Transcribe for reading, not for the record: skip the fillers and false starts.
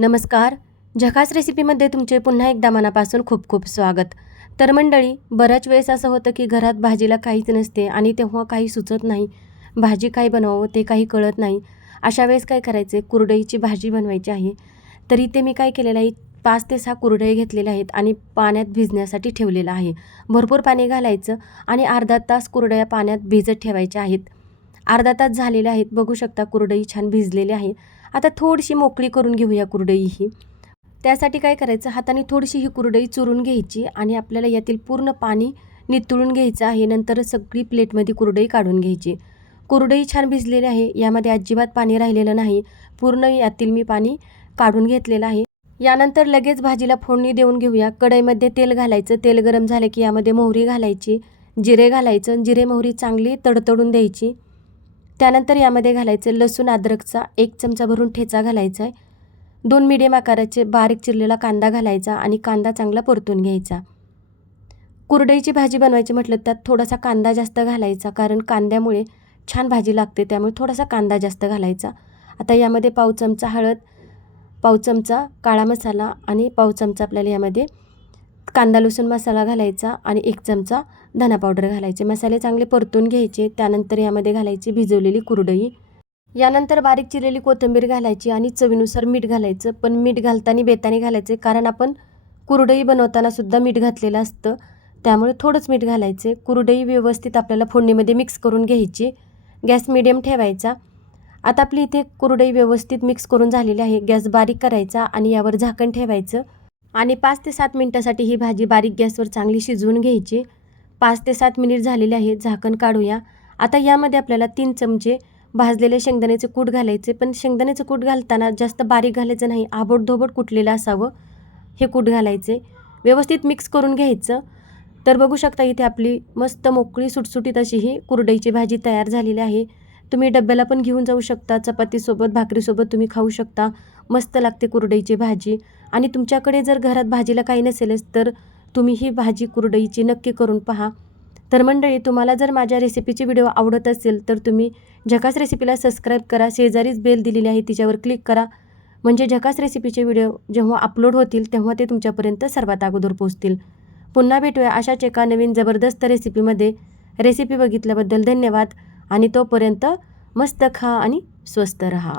नमस्कार. झकास रेसिपीमध्ये तुमचे पुन्हा एकदा मनापासून खूप खूप स्वागत. तर मंडळी, बऱ्याच वेळेस असं होतं की घरात भाजीला काहीच नसते आणि तेव्हा काही सुचत नाही, भाजी काय बनवावं ते काही कळत नाही. अशा वेळेस काय करायचे, कुरडईची भाजी बनवायची आहे. तर इथे मी काय केलेलं आहे, 5 ते 6 कुरडई घेतलेल्या आहेत आणि पाण्यात भिजण्यासाठी ठेवलेलं आहे. भरपूर पाणी घालायचं आणि अर्धा तास कुरडया पाण्यात भिजत ठेवायच्या आहेत. अर्धा तास झालेले आहेत. बघू शकता कुरडई छान भिजलेली आहे. आता थोडीशी मोकळी करून घेऊया कुरडई ही. त्यासाठी काय करायचं, हाताने थोडीशी ही कुरडई चुरून घ्यायची आणि आपल्याला यातील पूर्ण पाणी निथळून घ्यायचं आहे. नंतर सगळी प्लेटमध्ये कुरडई काढून घ्यायची. कुरडई छान भिजलेली आहे. यामध्ये अजिबात पाणी राहिलेलं नाही. पूर्ण यातील मी पाणी काढून घेतलेलं आहे. यानंतर लगेच भाजीला फोडणी देऊन घेऊया. कढईमध्ये तेल घालायचं. तेल गरम झाले की यामध्ये मोहरी घालायची, जिरे घालायचं. जिरे मोहरी चांगली तडतडून द्यायची. त्यानंतर यामध्ये घालायचं लसूण अद्रकचा 1 चमचा भरून ठेचा घालायचा आहे. 2 मीडियम आकाराचे बारीक चिरलेला कांदा घालायचा आणि कांदा चांगला परतून घ्यायचा. कुरडईची भाजी बनवायची म्हटलं त्यात थोडासा कांदा जास्त घालायचा, कारण कांद्यामुळे छान भाजी लागते, त्यामुळे थोडासा कांदा जास्त घालायचा. आता यामध्ये पाव चमचा हळद, पाव चमचा काळा मसाला आणि पाव चमचा आपल्याला यामध्ये कांदा लसूण मसाला घालायचा आणि 1 चमचा धना पावडर घालायचे. मसाले चांगले परतून घ्यायचे. त्यानंतर यामध्ये घालायची भिजवलेली कुरडई. यानंतर बारीक चिरलेली कोथिंबीर घालायची आणि चवीनुसार मीठ घालायचं. पण मीठ घालताना बेताने घालायचे, कारण आपण कुरडई बनवताना सुद्धा मीठ घातलेलं असतं, त्यामुळे थोडंच मीठ घालायचे. कुरडई व्यवस्थित आपल्याला फोडणीमध्ये मिक्स करून घ्यायची. गॅस मिडियम ठेवायचा. आता आपली इथे कुरडई व्यवस्थित मिक्स करून झालेली आहे. गॅस बारीक करायचा आणि यावर झाकण ठेवायचं आणि 5 ते 7 मिनिटासाठी ही भाजी बारीक गॅसवर चांगली शिजवून घ्यायची. 5 ते 7 मिनिट झालेले आहेत. झाकण काढूया. आता यामध्ये आपल्याला 3 चमचे भाजलेले शेंगदाण्याचे कूट घालायचे. पण शेंगदाण्याचं कूट घालताना जास्त बारीक घालायचं नाही, आबोटधोबट कुटलेलं असावं हे कूट घालायचे. व्यवस्थित मिक्स करून घ्यायचं. तर बघू शकता इथे आपली मस्त मोकळी सुटसुटीत अशी ही कुरडईची भाजी तयार झालेली आहे. तुम्ही डब्याला पण घेऊन जाऊ शकता, चपातीसोबत भाकरीसोबत तुम्ही खाऊ शकता. मस्त लागते कुरडईची भाजी. आणि तुमच्याकडे जर घरात भाजीला काही नसेलच तर तुम्ही ही भाजी कुरडईची नक्की करून पहा. तर मंडळी, तुम्हाला जर माझ्या रेसिपीची व्हिडिओ आवडत असेल तर तुम्ही झकास रेसिपीला सबस्क्राईब करा. शेजारीच बेल दिलेली आहे, तिच्यावर क्लिक करा. म्हणजे झकास रेसिपीचे व्हिडिओ जेव्हा अपलोड होतील तेव्हा ते तुमच्यापर्यंत सर्वात अगोदर पोहोचतील. पुन्हा भेटूया अशाच एका नवीन जबरदस्त रेसिपीमध्ये. रेसिपी बघितल्याबद्दल धन्यवाद आणि तोपर्यंत मस्त खा आणि स्वस्त रहा.